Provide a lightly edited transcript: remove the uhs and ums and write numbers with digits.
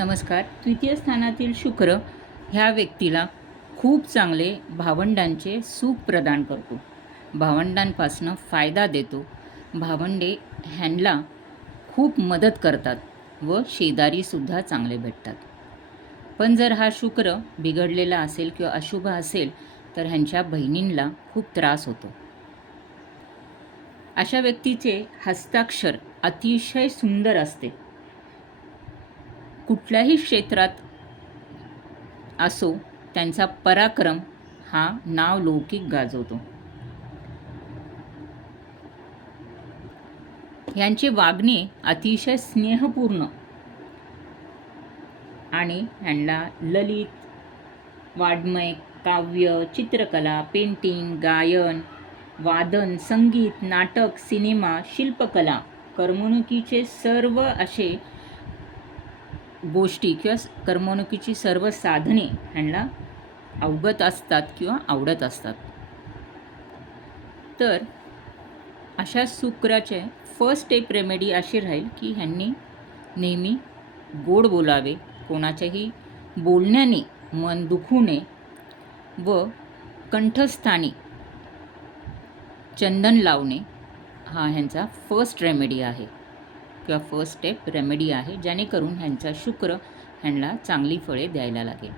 नमस्कार. तृतीय स्थानातील शुक्र ह्या व्यक्तीला खूप चांगले भावंडांचे सुख प्रदान करतो. भावंडांपासनं फायदा देतो. भावंडे ह्यांना खूप मदत करतात व शेजारीसुद्धा चांगले भेटतात. पण जर हा शुक्र बिघडलेला असेल किंवा अशुभ असेल तर ह्यांच्या बहिणींना खूप त्रास होतो. अशा व्यक्तीचे हस्ताक्षर अतिशय सुंदर असते. कुठल्याही क्षेत्रात असो त्यांचा पराक्रम हा नावलौकिक गाजवतो. यांचे वागणे अतिशय स्नेहपूर्ण आणि ह्यांना ललित, वाङ्मय, काव्य, चित्रकला, पेंटिंग, गायन, वादन, संगीत, नाटक, सिनेमा, शिल्पकला, करमणुकीचे सर्व असे गोष्टी किंवा करमणुकीची सर्व साधने ह्यांना अवगत असतात किंवा आवडत असतात. तर अशा शुक्राचे फर्स्ट स्टेप रेमेडी अशी राहील की ह्यांनी नेहमी गोड बोलावे, कोणाच्याही बोलण्याने मन दुखू नये व कंठस्थानी चंदन लावणे हा ह्यांचा फर्स्ट रेमेडी आहे किंवा फर्स्ट स्टेप रेमेडी आहे, जेणेकरून ह्यांचा शुक्र ह्यांना चांगली फळे द्यायला लागेल.